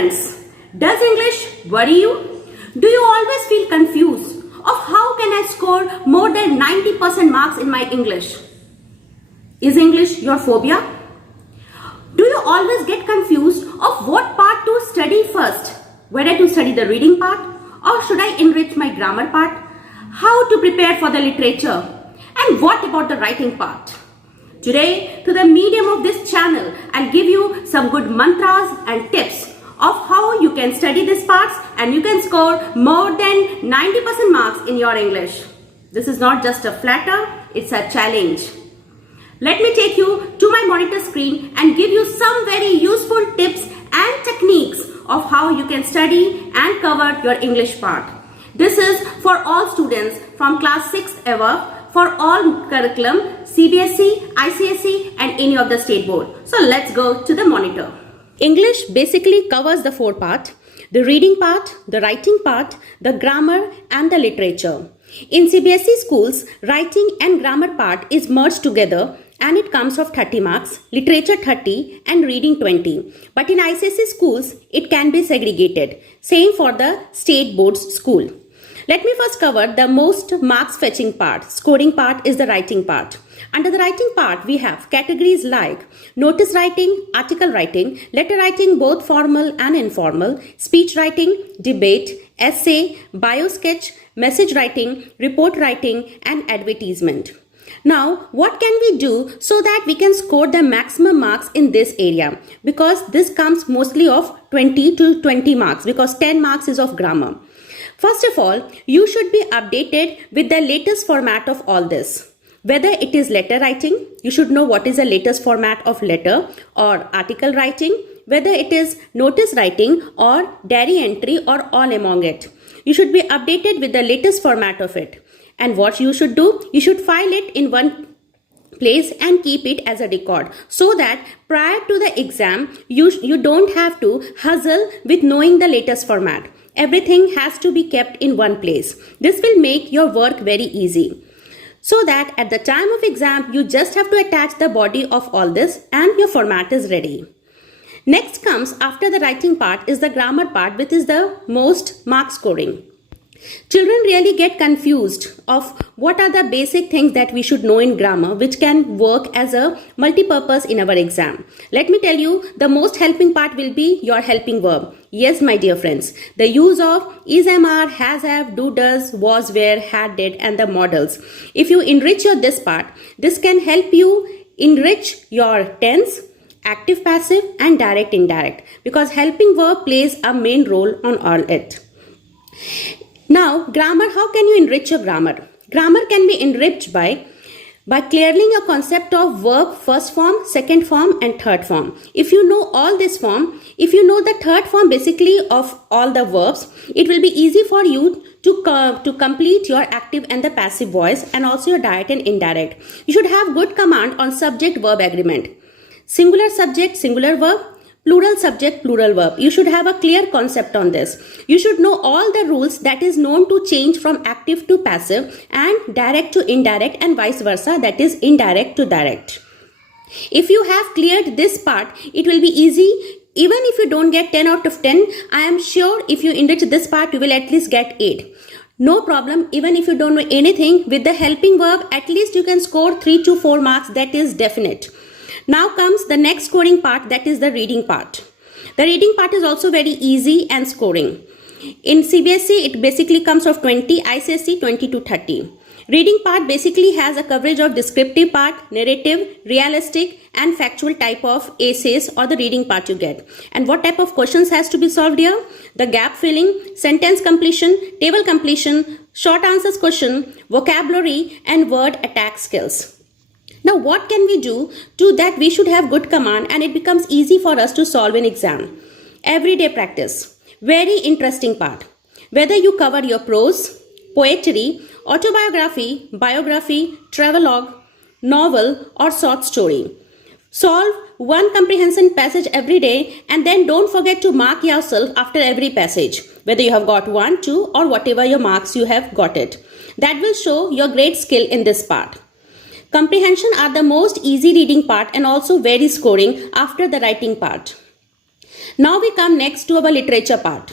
Friends, does English worry you? Do you always feel confused of how can I score more than 90% marks in my English? Is English your phobia? Do you always get confused of what part to study first? Whether to study the reading part or should I enrich my grammar part? How to prepare for the literature? And what about the writing part? Today, through the medium of this channel, I'll give you some good mantras and tips of how you can study these parts and you can score more than 90% marks in your English. This is not just a flatter, it's a challenge. Let me take you to my monitor screen and give you some very useful tips and techniques of how you can study and cover your English part. This is for all students from class 6 ever, for all curriculum, CBSE, ICSE and any of the state board. So let's go to the monitor. English basically covers the 4 parts: the reading part, the writing part, the grammar and the literature. In CBSE schools, writing and grammar part is merged together and it comes of 30 marks, literature 30 and reading 20. But in ICSE schools, it can be segregated. Same for the state boards school. Let me first cover the most marks fetching part. Scoring part is the writing part. Under the writing part, we have categories like notice writing, article writing, letter writing both formal and informal, speech writing, debate, essay, bio sketch, message writing, report writing and advertisement. Now, what can we do so that we can score the maximum marks in this area? Because this comes mostly of 20 to 20 marks because 10 marks is of grammar. First of all, you should be updated with the latest format of all this. Whether it is letter writing, you should know what is the latest format of letter, or article writing, whether it is notice writing or diary entry or all among it. You should be updated with the latest format of it. And what you should do, you should file it in one place and keep it as a record so that prior to the exam, you don't have to hustle with knowing the latest format. Everything has to be kept in one place. This will make your work very easy. So that at the time of exam, you just have to attach the body of all this and your format is ready. Next comes after the writing part is the grammar part, which is the most mark scoring. Children really get confused of what are the basic things that we should know in grammar which can work as a multi-purpose in our exam. Let me tell you, the most helping part will be your helping verb. Yes, my dear friends, the use of is, am, are, has, have, do, does, was, were, had, did and the models. If you enrich this part, this can help you enrich your tense, active, passive and direct, indirect because helping verb plays a main role on all it. Now, grammar, how can you enrich your grammar? Grammar can be enriched by clearing a concept of verb first form, second form and third form. If you know all this form, if you know the third form basically of all the verbs, it will be easy for you to complete your active and the passive voice and also your direct and indirect. You should have good command on subject-verb agreement. Singular subject, singular verb. Plural subject, plural verb. You should have a clear concept on this. You should know all the rules that is known to change from active to passive and direct to indirect and vice versa, that is indirect to direct. If you have cleared this part, it will be easy. Even if you don't get 10 out of 10, I am sure if you enrich this part, you will at least get 8. No problem. Even if you don't know anything, with the helping verb, at least you can score 3 to 4 marks. That is definite. Now comes the next scoring part, that is the reading part. The reading part is also very easy and scoring. In CBSE, it basically comes of 20, ICSE 20 to 30. Reading part basically has a coverage of descriptive part, narrative, realistic and factual type of essays or the reading part you get. And what type of questions has to be solved here? The gap filling, sentence completion, table completion, short answers question, vocabulary and word attack skills. Now what can we do to that? We should have good command and it becomes easy for us to solve an exam. Everyday practice. Very interesting part. Whether you cover your prose, poetry, autobiography, biography, travelogue, novel or short story. Solve one comprehension passage every day and then don't forget to mark yourself after every passage. Whether you have got 1, 2 or whatever your marks you have got it. That will show your great skill in this part. Comprehension are the most easy reading part and also very scoring after the writing part. Now we come next to our literature part.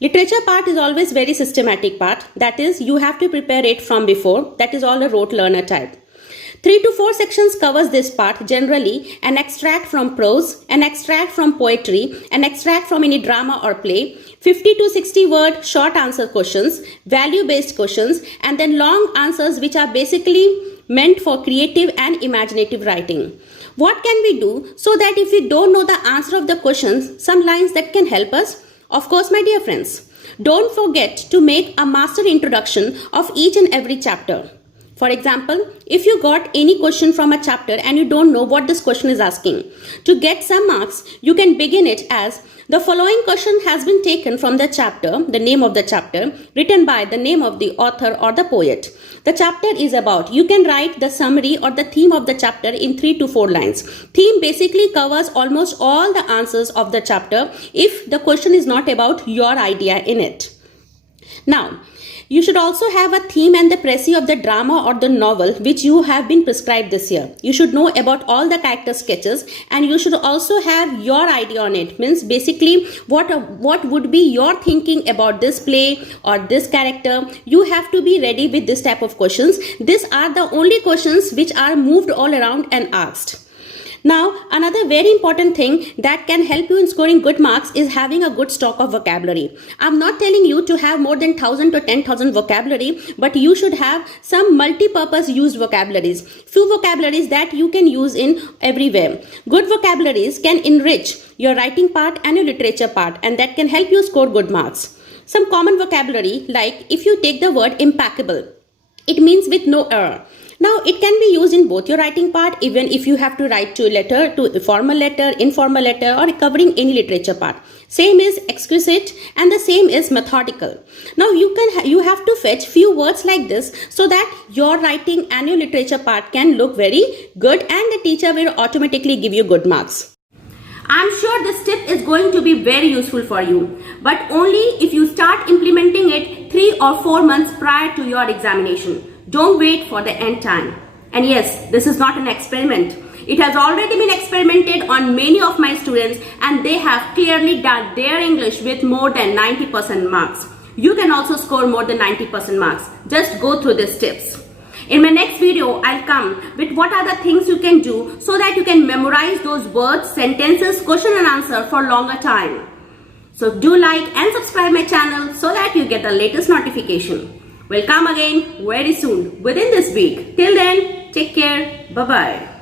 Literature part is always very systematic part. That is, you have to prepare it from before. That is all a rote learner type. 3 to 4 sections covers this part. Generally, an extract from prose, an extract from poetry, an extract from any drama or play, 50 to 60 word short answer questions, value based questions, and then long answers which are basically meant for creative and imaginative writing. What can we do so that if we don't know the answer of the questions, some lines that can help us? Of course, my dear friends, don't forget to make a master introduction of each and every chapter. For example, if you got any question from a chapter and you don't know what this question is asking, to get some marks, you can begin it as, the following question has been taken from the chapter, the name of the chapter, written by the name of the author or the poet. The chapter is about, you can write the summary or the theme of the chapter in 3 to 4 lines. Theme basically covers almost all the answers of the chapter if the question is not about your idea in it. Now, you should also have a theme and the précis of the drama or the novel which you have been prescribed this year. You should know about all the character sketches and you should also have your idea on it. Means basically what would be your thinking about this play or this character. You have to be ready with this type of questions. These are the only questions which are moved all around and asked. Now, another very important thing that can help you in scoring good marks is having a good stock of vocabulary. I'm not telling you to have more than 1000 to 10,000 vocabulary, but you should have some multi-purpose used vocabularies. Few vocabularies that you can use in everywhere. Good vocabularies can enrich your writing part and your literature part, and that can help you score good marks. Some common vocabulary, like if you take the word impeccable, it means with no error. Now, it can be used in both your writing part, even if you have to write to a letter, to a formal letter, informal letter, or covering any literature part. Same is exquisite and the same is methodical. Now, you have to fetch few words like this so that your writing and your literature part can look very good and the teacher will automatically give you good marks. I'm sure this tip is going to be very useful for you, but only if you start implementing it 3 or 4 months prior to your examination. Don't wait for the end time. And yes, this is not an experiment. It has already been experimented on many of my students and they have clearly done their English with more than 90% marks. You can also score more than 90% marks. Just go through these tips. In my next video, I'll come with what are the things you can do so that you can memorize those words, sentences, question and answer for longer time. So do like and subscribe my channel so that you get the latest notification. We'll come again very soon within this week. Till then, take care. Bye-bye.